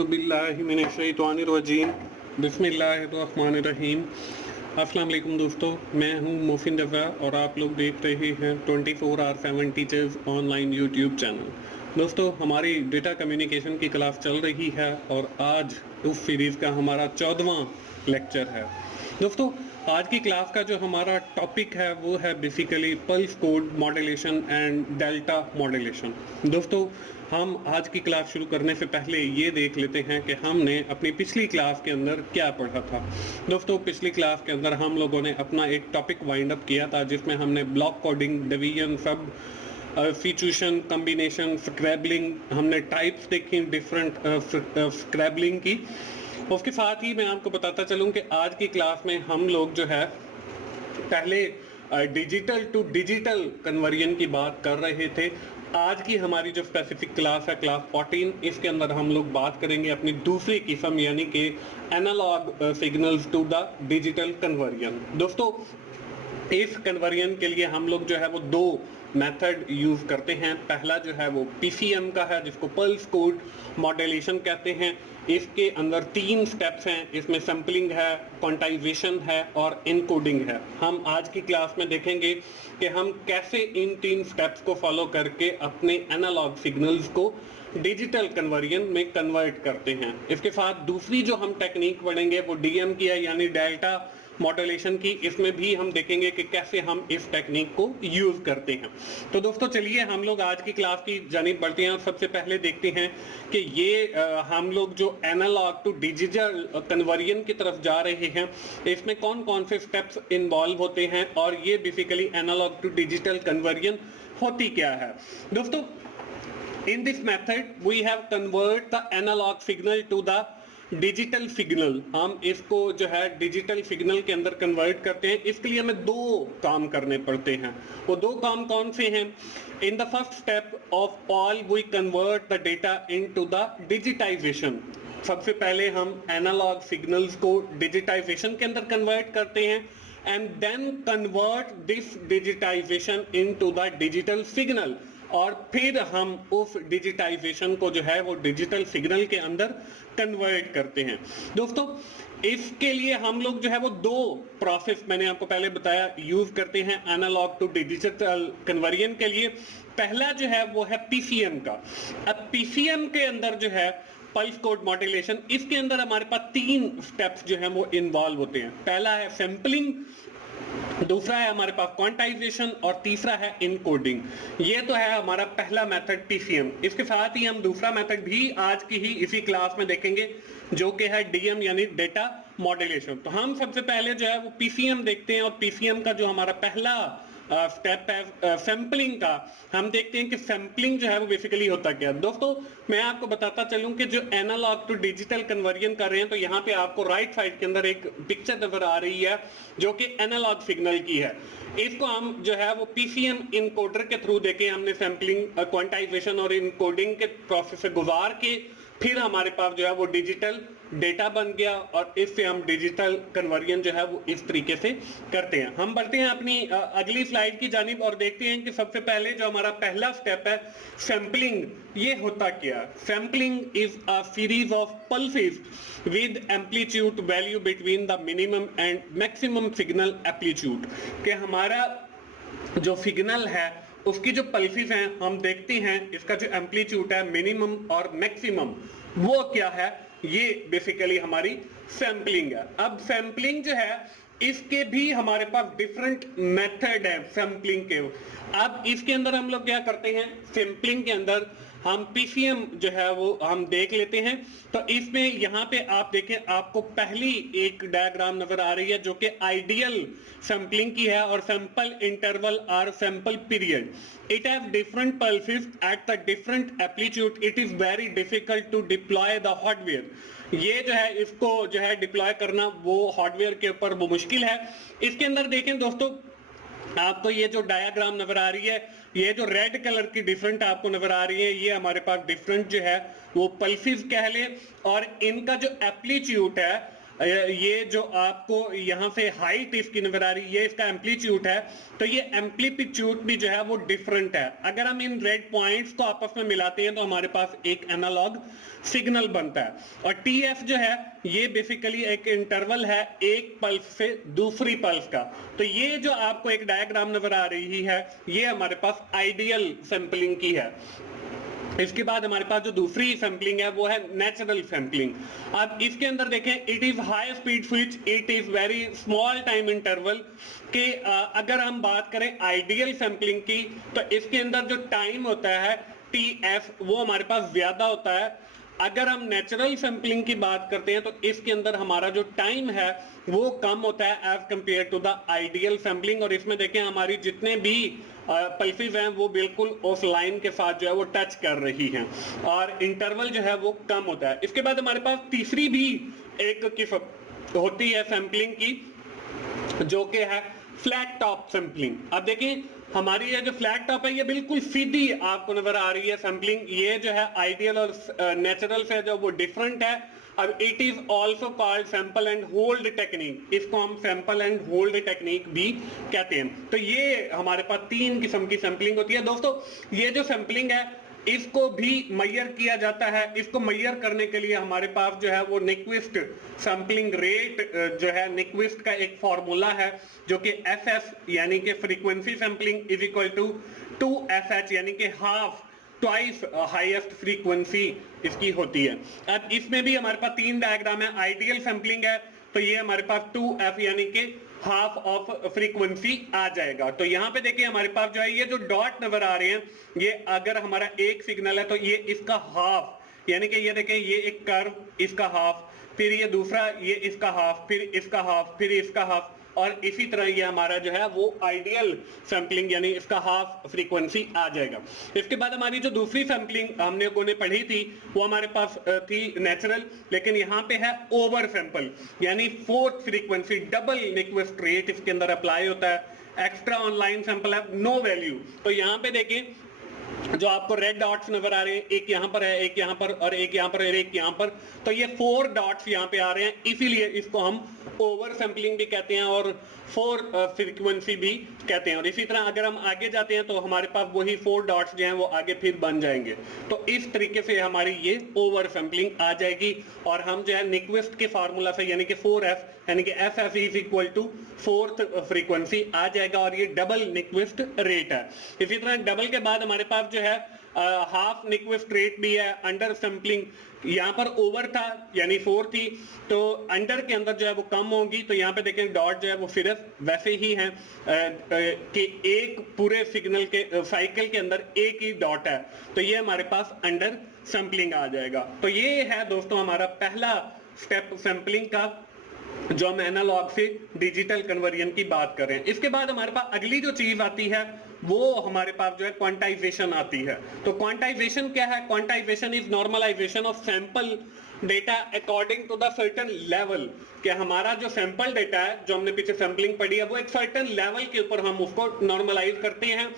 औज़ुबिल्लाहिमिनश्शैतानिर्रजीम बिस्मिल्लाहिर्रहमानिर्रहीम। अस्सलाम वालेकुम दोस्तों, मैं हूं मोहसिन रज़ा और आप लोग देख रहे हैं 24 hour 7 teachers online YouTube channel. दोस्तों, हमारी डेटा कम्युनिकेशन की क्लास चल रही है और आज उस सीरीज़ का हमारा 14वां लेक्चर है। दोस्तों, आज की क्लास का जो हमारा टॉपिक है वो है basically pulse code modulation and delta modulation. दोस्तों, हम आज की क्लास शुरू करने से पहले ये देख लेते हैं कि हमने अपनी पिछली क्लास के अंदर क्या पढ़ा था। दोस्तों, पिछली क्लास के अंदर हम लोगों ने अपना एक टॉपिक वाइंड अप किया था जिसमें हमने ब्लॉक कोडिंग, डिवीजन, सब फिचूशन, कम्बिनेशन, स्क्रैबलिंग, हमने टाइप्स देखी डिफरेंट स्क्रैबलिंग की। उसके साथ ही मैं आपको बताता चलूं कि आज की क्लास में हम लोग जो है पहले डिजिटल टू डिजिटल कन्वर्जन की बात कर रहे थे। आज की हमारी जो स्पेसिफिक क्लास है क्लास 14, इसके अंदर हम लोग बात करेंगे अपनी दूसरी किस्म यानी कि analog signals to the digital conversion. दोस्तों, इस कन्वर्जन के लिए हम लोग जो है वो दो मेथड यूज करते हैं। पहला जो है वो पीसीएम का है जिसको पल्स कोड मॉड्यूलेशन कहते हैं। इसके अंदर 3 स्टेप्स हैं, इसमें सैम्पलिंग है, क्वांटाइजेशन है और इनकोडिंग है। हम आज की क्लास में देखेंगे कि हम कैसे इन 3 स्टेप्स को फॉलो करके अपने एनालॉग सिग्नल्स को डिजिटल कन्वर्जन में कन्वर्ट करते हैं। इसके साथ दूसरी जो हम टेक्निक पढ़ेंगे वो डीएम की है यानी डेल्टा मॉड्यूलेशन की। इसमें भी हम देखेंगे कि कैसे हम इस टेक्निक को यूज करते हैं। तो दोस्तों, चलिए हम लोग आज की क्लास की जानिब बढ़ते हैं और सबसे पहले देखते हैं कि ये हम लोग जो एनालॉग टू डिजिटल कन्वर्जन की तरफ जा रहे हैं इसमें कौन कौन से स्टेप्स इन्वॉल्व होते हैं और ये basically analog to digital conversion होती क्या है। दोस्तों, in this method we have convert the analog signal to the digital signal. हम इसको जो है डिजिटल सिग्नल के अंदर कन्वर्ट करते हैं। इसके लिए हमें 2 काम करने पड़ते हैं। वो 2 काम कौन से हैं? In the first step of all we convert the data into the digitization. सबसे पहले हम एनालॉग सिग्नल्स को डिजिटाइजेशन के अंदर कन्वर्ट करते हैं and then convert this digitization into the digital signal, और फिर हम उस डिजिटाइजेशन को जो है वो डिजिटल सिग्नल के अंदर कन्वर्ट करते हैं। दोस्तों, इसके लिए हम लोग जो है वो 2 प्रोसेस मैंने आपको पहले बताया यूज करते हैं एनालॉग टू डिजिटल कन्वर्जन के लिए। पहला जो है वो है पीसीएम का। अब पीसीएम के अंदर जो है पल्स कोड मॉड्यूलेशन, इसके अंदर हमारे पास 3 स्टेप्स जो है वो इन्वॉल्व होते हैं। पहला है सैम्पलिंग, दूसरा है हमारे पास क्वांटाइजेशन और तीसरा है इनकोडिंग। ये तो है हमारा पहला मेथड पीसीएम। इसके साथ ही हम दूसरा मेथड भी आज की ही इसी क्लास में देखेंगे जो कि है डीएम यानी डेटा मॉड्यूलेशन। तो हम सबसे पहले जो है वो पीसीएम देखते हैं और पीसीएम का जो हमारा पहला स्टेप है सैम्पलिंग का, हम देखते हैं कि सैम्पलिंग जो है वो बेसिकली होता क्या है। दोस्तों, मैं आपको बताता चलूं कि जो एनालॉग टू डिजिटल कन्वर्जन कर रहे हैं तो यहाँ पे आपको राइट साइड के अंदर एक पिक्चर नजर आ रही है जो कि एनालॉग सिग्नल की है। इसको हम जो है वो पीसीएम इनकोडर के थ्रू देखें, हमने सैम्पलिंग, क्वांटाइजेशन और इनकोडिंग के प्रोसेस से गुजार के फिर हमारे पास जो है वो डिजिटल डेटा बन गया और इससे हम डिजिटल कन्वर्जन जो है वो इस तरीके से करते हैं। हम बढ़ते हैं अपनी अगली स्लाइड की जानिब और देखते हैं कि सबसे पहले जो हमारा पहला स्टेप है सैम्पलिंग, ये होता क्या? Sampling is a series of pulses with amplitude value between the minimum and maximum signal amplitude. कि हमारा जो सिग्नल है उसकी जो पल्सेस हैं हम देखते हैं इसका जो एम्पलीट्यूड है मिनिमम और मैक्सिमम वो क्या है, ये बेसिकली हमारी सैम्पलिंग है। अब सैम्पलिंग जो है इसके भी हमारे पास डिफरेंट मेथड है सैम्पलिंग के। अब इसके अंदर हम लोग क्या करते हैं, सैम्पलिंग के अंदर हम पीसीएम जो है वो हम देख लेते हैं। तो इसमें यहाँ पे आप देखें, आपको पहली एक डायग्राम नजर आ रही है जो कि आइडियल सैम्पलिंग की है और सैंपल इंटरवल और sample period. It have different pulses at the different amplitude. It is very difficult to deploy the hardware. ये जो है इसको जो है डिप्लॉय करना वो हार्डवेयर के ऊपर वो मुश्किल है। इसके अंदर देखें दोस्तों, आपको ये जो डायग्राम नजर आ रही है, ये जो रेड कलर की डिफरेंट आपको नजर आ रही है, ये हमारे पास डिफरेंट जो है वो पल्सेस कह ले और इनका जो एम्पलीट्यूड है ये जो आपको यहाँ से हाइट इसकी नजर आ रही है, ये इसका एम्पलीट्यूड है, तो ये एम्पलीट्यूड भी जो है वो डिफरेंट है। अगर हम इन रेड पॉइंट्स को आपस में मिलाते हैं तो हमारे पास एक एनालॉग सिग्नल बनता है। और टीएफ जो है ये बेसिकली एक इंटरवल है एक पल्स से दूसरी पल्स का। तो ये जो आपको एक डायग्राम नजर आ रही है, ये हमारे पास आइडियल सैंपलिंग की है। इसके बाद हमारे पास जो दूसरी सैंपलिंग है वो है नेचुरल सैंपलिंग। अब इसके अंदर देखें, it is high speed switch, it is very small time interval के। अगर हम बात करें आइडियल सैंपलिंग की तो इसके अंदर जो टाइम होता है टीएफ वो हमारे पास ज्यादा होता है। अगर हम नेचुरल सैंपलिंग की बात करते हैं तो इसके अंदर हमारा जो टाइम है वो कम होता है as compare to the ideal sampling. और इसमें देखें हमारी जितने भी पल्सेस हैं वो बिल्कुल ऑफलाइन के साथ जो है वो टच कर रही हैं और इंटरवल जो है वो कम होता है। इसके बाद हमारे पास तीसरी भी एक किस्म होती है सैंपलिंग की, जो कि है फ्लैट टॉप सैंपलिंग। अब देखिए हमारी ये जो फ्लैट टॉप है ये बिल्कुल सीधी आपको नजर आ रही है सैंपलिंग। ये जो है आइडियल और नेचुरल से जो वो डिफरेंट है। अब it is also called sample and hold technique, इसको हम सैंपल एंड होल्ड टेक्निक भी कहते हैं। तो ये हमारे पास तीन किस्म की सैंपलिंग होती है। दोस्तों ये जो सैंपलिंग है इसको भी मेजर किया जाता है। इसको मेजर करने के लिए हमारे पास जो है वो निक्विस्ट सैंपलिंग रेट जो है, निक्विस्ट का एक फॉर्मूला है जो कि एफएस यानी कि frequency sampling is equal to 2fh यानी कि हाफ ट्वाइस हाईएस्ट फ्रीक्वेंसी इसकी होती है। अब इसमें भी हमारे पास तीन डायग्राम है। आइडियल सैंपलिंग है तो ये हमारे पास 2f यानी कि हाफ ऑफ फ्रीक्वेंसी आ जाएगा। तो यहाँ पे देखिए हमारे पास जो है ये जो डॉट नजर आ रहे हैं, ये अगर हमारा एक सिग्नल है तो ये इसका हाफ, यानी कि ये देखें ये एक कर्व, इसका हाफ, फिर ये दूसरा ये इसका हाफ, फिर इसका हाफ, फिर इसका हाफ, और इसी तरह ये हमारा जो है वो आइडियल सैंपलिंग यानी इसका हाफ फ्रीक्वेंसी आ जाएगा। इसके बाद हमारी जो दूसरी सैंपलिंग हमने कोने पढ़ी थी वो हमारे पास थी नेचुरल, लेकिन यहाँ पे है ओवर सैंपल यानी fourth frequency, double Nyquist rate इसके अंदर अप्लाई होता है। एक्स्ट्रा ऑनलाइन सैंपल है नो वैल्यू। तो यहाँ पे देखिए जो आपको रेड डॉट्स नजर आ रहे हैं, एक यहाँ पर है, एक यहाँ पर और एक यहाँ पर और एक यहाँ पर, तो ये 4 डॉट्स यहाँ पे आ रहे हैं, इसीलिए इसको हम ओवर सैंपलिंग भी कहते हैं और 4 फ्रीक्वेंसी भी कहते हैं। और इसी तरह अगर हम आगे जाते हैं तो हमारे पास वही 4 डॉट्स जो हैं वो आगे फिर बन जाएंगे। तो इस तरीके से हमारी ये ओवर सैंपलिंग आ जाएगी और हम जो है निक्विस्ट के फार्मूला से यानी कि 4f यानी कि F is equal to 4th frequency आ जाएगा और ये डबल निक्विस्ट रेट है। इसी तरह डबल के बाद हमारे पास जो है हाफ निक्विस्ट रेट भी है। अंडर सैंपलिंग यहाँ पर ओवर था यानी 4 थी, तो अंडर के अंदर जो है वो कम होगी। तो यहाँ पे देखें डॉट जो है वो सिर्फ वैसे ही है कि एक पूरे सिग्नल के साइकिल के अंदर एक ही डॉट है, तो ये हमारे पास अंडर सैंपलिंग आ जाएगा। तो ये है दोस्तों हमारा पहला स्टेप सैंपलिंग का, जो हम एनालॉग से डिजिटल कन्वर्जन की बात कर रहे हैं। इसके बाद हमारे पास अगली जो चीज आती है वो हमारे पास जो है क्वांटाइजेशन आती है। तो क्वांटाइजेशन क्या है? Quantization is normalization of sample data according to the certain level. कि हमारा जो सैंपल डेटा है जो हमने पीछे सैंपलिंग पढ़ी है वो एक सर्टेन लेवल के ऊपर हम उसको नॉर्मलाइज करते हैं।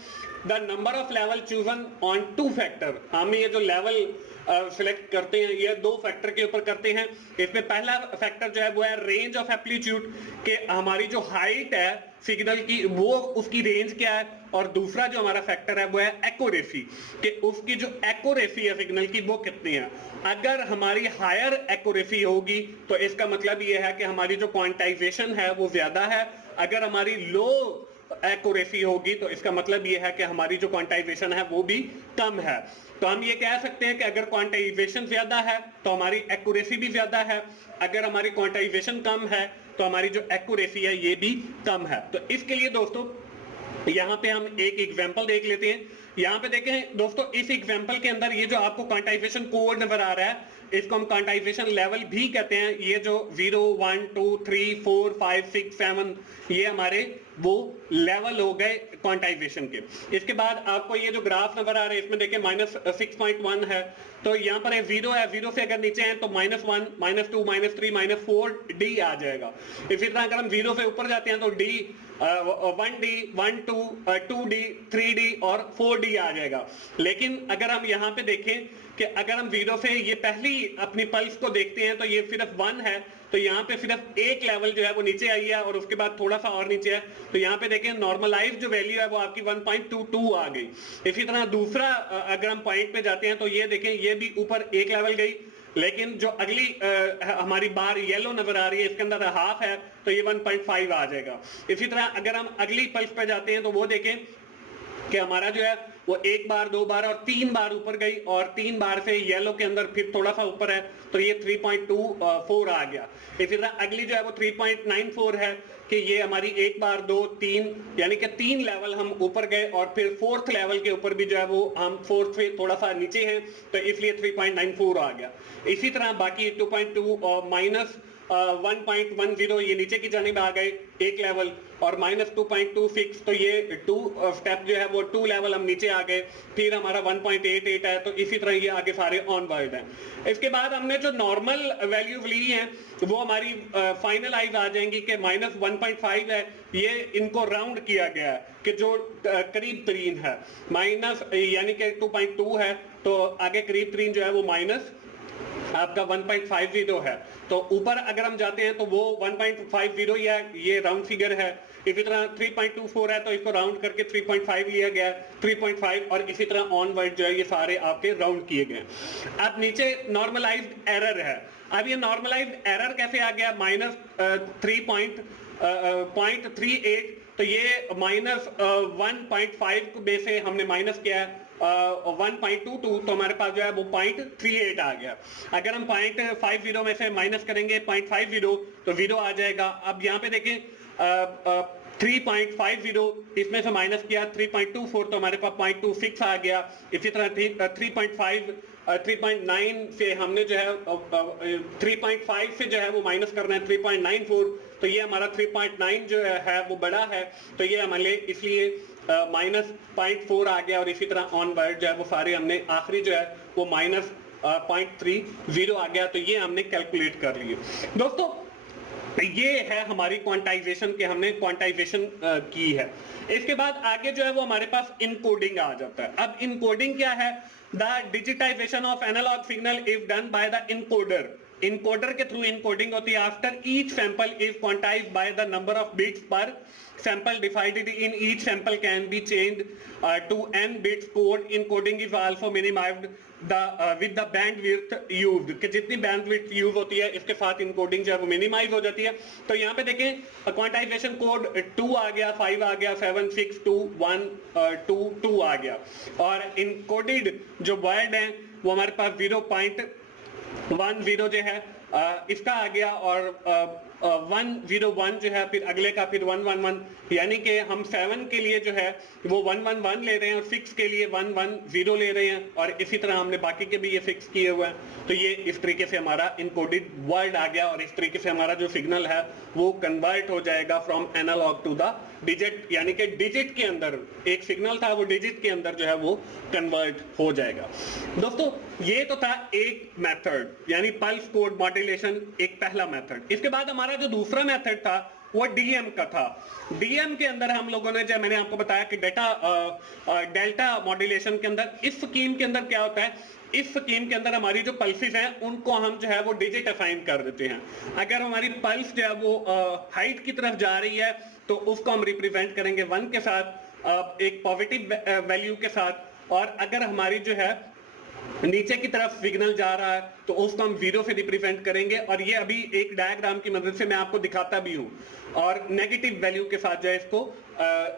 The number of level chosen on 2 factor, हम ये जो लेवल सिलेक्ट करते हैं ये 2 फैक्टर के ऊपर करते हैं। इसमें पहला फैक्टर जो है वो है रेंज ऑफ एम्पलीट्यूड, कि हमारी जो हाइट है सिग्नल की वो उसकी रेंज क्या है, और दूसरा जो हमारा फैक्टर है वो है एक्यूरेसी, कि उसकी जो एक्यूरेसी है सिग्नल की वो कितनी है। अगर हमारी हायर एक्यूरेसी होगी तो इसका मतलब ये है कि हमारी जो क्वांटाइजेशन है वो ज्यादा है। अगर हमारी लो एक्यूरेसी होगी तो इसका मतलब ये है कि हमारी जो क्वांटाइजेशन है वो भी कम है। तो हम ये कह सकते हैं कि अगर क्वांटाइजेशन ज्यादा है तो हमारी एक्यूरेसी भी ज्यादा है, अगर हमारी क्वांटाइजेशन कम है तो हमारी जो एक्यूरेसी है ये भी कम है। तो इसके लिए दोस्तों यहाँ पे हम एक एग्जांपल देख लेते हैं। यहाँ पे देखें दोस्तों, इस एग्जांपल के अंदर ये जो आपको क्वांटाइजेशन कोड नजर आ रहा है इसको हम क्वांटाइजेशन लेवल भी कहते हैं। ये जो 0 1 2 3 4 5 6 7 ये हमारे वो लेवल हो गए क्वांटाइजेशन के। इसके बाद आपको ये जो ग्राफ नजर आ रहा है इसमें देखिए -6.1 है, तो यहाँ पर 0 है, 0 से अगर नीचे हैं तो -1 -2 -3 -4 D आ जाएगा। इसी तरह अगर हम 0 से ऊपर जाते हैं तो D 1D 1 2 2D 3D और 4D आ जाएगा। लेकिन अगर हम यहाँ पे देखें कि अगर हम 0 से ये पहली अपनी पल्स को देखते हैं तो ये सिर्फ 1 है, तो यहाँ पे सिर्फ एक लेवल जो है वो नीचे आई है और उसके बाद थोड़ा सा और नीचे है। तो यहाँ पे देखें नॉर्मलाइज जो वैल्यू है वो आपकी 1.22 आ गई। इसी तरह दूसरा अगर हम पॉइंट पे जाते हैं तो ये देखें ये भी ऊपर एक लेवल गई, लेकिन जो अगली हमारी बार येलो नजर आ रही है इसके अंदर हाफ है तो ये 1.5 आ जाएगा। इसी तरह अगर हम अगली पल्स पे जाते हैं तो वो देखें कि हमारा जो है वो एक बार, दो बार और तीन बार ऊपर गई और तीन बार से येलो के अंदर फिर थोड़ा सा ऊपर है तो ये 3.24 आ गया। इसी तरह अगली जो है वो 3.94 है कि ये हमारी एक बार, दो, तीन, यानी कि तीन लेवल हम ऊपर गए और फिर फोर्थ लेवल के ऊपर भी जो है वो हम फोर्थ से थोड़ा सा नीचे हैं तो इसलिए 3.94 आ गया। इसी तरह बाकी 2.2 और माइनस 1.10 ये नीचे की जानिब आ गए एक लेवल और -2.26 तो ये 2 स्टेप जो है वो 2 लेवल हम नीचे आ गए। फिर हमारा 1.88 है तो इसी तरह ये आगे सारे ऑनवर्ड हैं। इसके बाद हमने जो नॉर्मल वैल्यू ली है वो हमारी फाइनलाइज आ जाएंगी कि -1.5 है, ये इनको राउंड किया गया है कि जो करीब तरीन है माइनस यानी कि 2.2 है तो आगे करीब तरीन जो है वो माइनस आपका 1.50 है। तो ऊपर अगर हम जाते हैं तो वो 1.50 या ये राउंड फिगर है। इसी तरह 3.24 है तो इसको राउंड करके 3.5 लिया गया, 3.5 और इसी तरह ऑनवर्ड जो है ये सारे आपके राउंड किए गए। अब नीचे नॉर्मलाइज्ड एरर है। अब ये नॉर्मलाइज्ड एरर कैसे आ गया -3.38 तो ये -1.5 में से हमने माइनस किया है 1.22 तो हमारे पास जो है वो 0.38 आ गया। अगर हम 0.50 में से माइनस करेंगे 0.50 तो 0 आ जाएगा। अब यहाँ पे देखें 3.50 इसमें से माइनस किया 3.24 तो हमारे पास 0.26 आ गया। इसी तरह 3.9 से हमने जो है 3.5 से जो है वो माइनस करना है 3.94 तो ये हमारा 3.9 जो है वो बड़ा है तो ये हमारे लिए इसलिए -0.4 आ गया। और इसी तरह ऑनवर्ड जो है वो सारे हमने आखिरी जो है वो -0.30 आ गया। तो ये हमने कैलकुलेट कर लिए। दोस्तों ये है हमारी क्वांटाइजेशन के हमने क्वांटाइजेशन की है। इसके बाद आगे जो है वो हमारे पास इनकोडिंग आ जाता है। अब इनकोडिंग क्या है? The digitization of analog signal is done by the encoder. Encoder के थ्रू इनकोडिंग होती है। After each sample is quantized by the number of bits per sample divided in each sample can be changed to n bits code. Encoding is also minimized with the bandwidth used कि जितनी bandwidth use होती है इसके साथ encoding जो है वो minimize हो जाती है। तो यहाँ पे देखें quantization code 2 आ गया, 5 आ गया, 7, 6, 2, 1, 2 आ गया और encoded जो word है वो हमारे पास 0.10 जो है इसका आ गया और 101 जो है फिर अगले का फिर 111 यानी कि हम 7 के लिए जो है वो 111 ले रहे हैं और 6 के लिए 110 ले रहे हैं और इसी तरह हमने बाकी के भी ये फिक्स किए हुए हैं। तो ये इस तरीके से हमारा इनकोडेड वर्ड आ गया और इस तरीके से हमारा जो सिग्नल है वो कन्वर्ट हो जाएगा from analog to the digit, यानी कि डिजिट के अंदर एक सिग्नल था वो डिजिट के अंदर जो है वो कन्वर्ट हो जाएगा। दोस्तों ये तो था एक मेथड यानी पल्स कोड मॉड्यूलेशन, एक पहला मेथड। इसके बाद हमारा जो दूसरा मेथड था वो डीएम का था। डीएम के अंदर हम लोगों ने, जब मैंने आपको बताया कि डेल्टा मॉड्यूलेशन के अंदर इस स्कीम के अंदर क्या होता है, इस स्कीम के अंदर हमारी जो पल्सेस हैं उनको हम जो है वो डिजिट असाइन कर देते हैं। अगर हमारी पल्स जो है वो हाइट की तरफ जा रही है तो उसको हम रिप्रेजेंट करेंगे 1 के साथ, एक पॉजिटिव वैल्यू के साथ, और अगर हमारी जो है नीचे की तरफ सिग्नल जा रहा है तो उसको हम 0 से रिप्रेजेंट करेंगे। और ये अभी एक डायग्राम की मदद से मैं आपको दिखाता भी हूं और नेगेटिव वैल्यू के साथ जो है इसको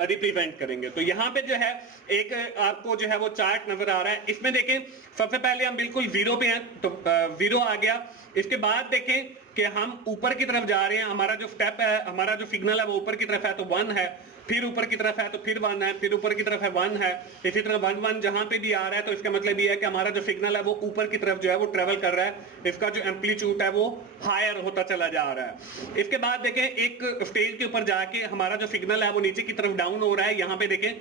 रिप्रेजेंट करेंगे। तो यहाँ पे जो है एक आपको जो है वो चार्ट नजर आ रहा है। इसमें देखें सबसे पहले हम बिल्कुल 0 पे हैं तो 0 आ गया। इसके बाद देखें कि हम ऊपर की तरफ जा रहे हैं, हमारा जो स्टेप है, हमारा जो सिग्नल है वो ऊपर की तरफ है तो 1 है, फिर ऊपर की तरफ है तो फिर 1 है, फिर ऊपर की तरफ है 1 है। इसी तरह 1 1 जहां पे भी आ रहा है तो इसका मतलब ये है कि हमारा जो सिग्नल है वो ऊपर की तरफ जो है वो ट्रेवल कर रहा है, इसका जो एम्पलीट्यूड है वो हायर होता चला जा रहा है। इसके बाद देखें एक स्टेज के ऊपर जाके हमारा जो सिग्नल है वो नीचे की तरफ डाउन हो रहा है। यहाँ पे देखें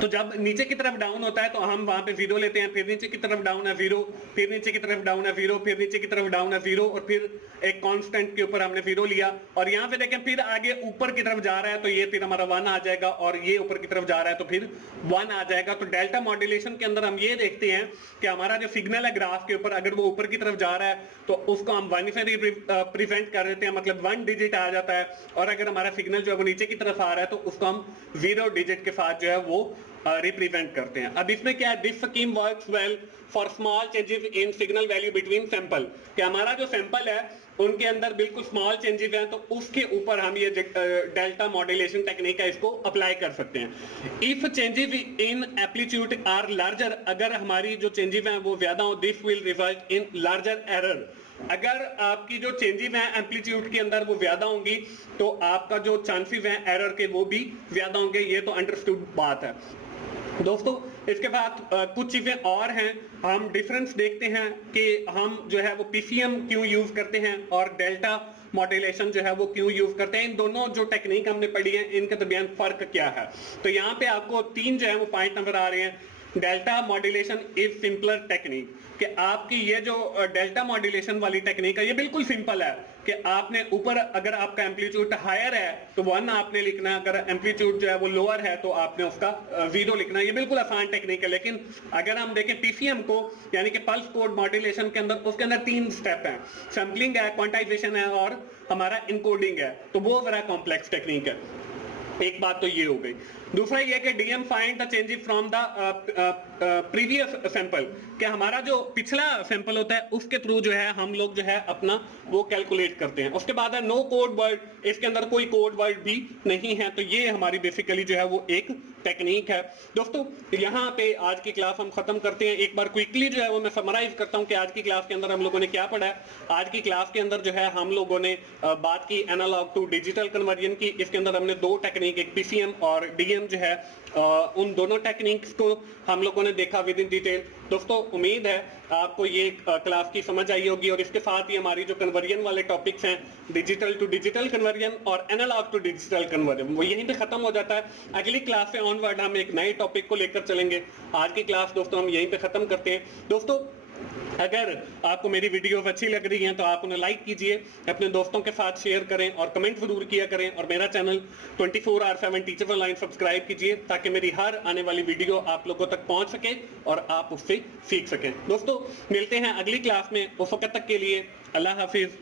तो जब नीचे की तरफ डाउन होता है तो हम वहां पे 0 लेते हैं, फिर नीचे की तरफ डाउन है 0, फिर नीचे की तरफ डाउन है 0, फिर नीचे की तरफ डाउन है 0 और फिर एक कांस्टेंट के ऊपर हमने 0 लिया, और यहाँ पे देखें फिर आगे ऊपर की तरफ जा रहा है तो ये फिर हमारा 1 आ जाएगा, और ये ऊपर की तरफ जा रहा है तो फिर 1 आ जाएगा। तो डेल्टा मॉड्यूलेशन के अंदर हम ये देखते हैं कि हमारा जो सिग्नल है ग्राफ के ऊपर, अगर वो ऊपर की तरफ जा रहा है तो उसको हम 1 से रिप्रेजेंट कर देते हैं, मतलब 1 डिजिट आ जाता है, और अगर हमारा सिग्नल जो है वो नीचे की तरफ आ रहा है तो उसको हम 0 डिजिट के साथ जो है वो रिप्रेजेंट करते हैं। अब इसमें क्या है, this scheme works well for small changes in signal value between sample, कि हमारा जो सैंपल है उनके अंदर बिल्कुल स्मॉल चेंजेस हैं तो उसके ऊपर हम ये डेल्टा मॉड्यूलेशन टेक्निक है इसको अप्लाई कर सकते हैं। If changes in amplitude are larger, अगर हमारी जो चेंजेस हैं वो ज्यादा हो, this will result in larger error. अगर आपकी जो चेंजेस हैं एम्पलीट्यूड के अंदर वो ज्यादा होंगी तो आपका जो चांसेस हैं एरर के वो भी ज्यादा होंगे, ये तो अंडरस्टूड बात है। दोस्तों इसके बाद कुछ चीजें और हैं, हम डिफरेंस देखते हैं कि हम जो है वो पीसीएम क्यों यूज करते हैं और डेल्टा मॉड्यूलेशन जो है वो क्यों यूज करते हैं। इन दोनों जो टेक्निक हमने पढ़ी है इनके दरमियान फर्क क्या है। तो यहाँ पे आपको 3 जो है वो पॉइंट नजर आ रहे हैं। Delta modulation is simpler technique, कि आपकी ये जो डेल्टा मॉड्यूलेशन वाली टेक्निक है ये बिल्कुल सिंपल है कि आपने ऊपर अगर आपका एम्पलीट्यूड हायर है तो 1 आपने लिखना है, अगर एम्पलीट्यूड जो है वो लोअर है तो आपने उसका 0 लिखना है। ये बिल्कुल आसान टेक्निक है। लेकिन अगर हम देखें पीसीएम को यानी कि पल्स कोड मॉड्यूलेशन के अंदर, उसके अंदर 3 स्टेप हैं, सैंपलिंग है, क्वांटाइजेशन है और हमारा इनकोडिंग है। तो वो जरा कॉम्प्लेक्स टेक्निक है। एक बात तो ये हो गई। दूसरा ये कि DM find the changes from the previous sample, कि हमारा जो पिछला सैंपल होता है उसके थ्रू जो है हम लोग जो है अपना वो कैलकुलेट करते हैं। उसके बाद है नो कोड वर्ड, इसके अंदर कोई कोड वर्ड भी नहीं है। तो ये हमारी बेसिकली जो है वो एक टेक्निक है। दोस्तों यहाँ पे आज की क्लास हम खत्म करते हैं। एक बार क्विकली जो है वो मैं समराइज करता हूँ कि आज की क्लास के अंदर हम लोगों ने क्या पढ़ा है। आज की क्लास के अंदर जो है हम लोगों ने बात की एनालॉग टू डिजिटल कन्वर्जन की। इसके अंदर हमने 2 टेक्निक, एक पीसीएम और डीएम जो है उन दोनों टेक्निक्स को हम लोगों ने देखा विद इन डिटेल। दोस्तों उम्मीद है आपको ये क्लास की समझ आई होगी, और इसके साथ ही हमारी जो कन्वर्जन वाले टॉपिक्स हैं, डिजिटल टू डिजिटल कन्वर्जन और एनालॉग टू डिजिटल कन्वर्जन, वो यहीं पे खत्म हो जाता है। अगली क्लास से ऑनवर्ड हम एक नए टॉपिक को लेकर चलेंगे। आज की क्लास दोस्तों हम यहीं पे खत्म करते हैं। दोस्तों अगर आपको मेरी वीडियोस अच्छी लग रही हैं तो आप उन्हें लाइक कीजिए, अपने दोस्तों के साथ शेयर करें और कमेंट जरूर किया करें, और मेरा चैनल 24/7 टीचर्स ऑनलाइन सब्सक्राइब कीजिए ताकि मेरी हर आने वाली वीडियो आप लोगों तक पहुंच सके और आप उससे सीख सकें। दोस्तों मिलते हैं अगली क्लास में, उस वक्त तक के लिए अल्लाह हाफिज।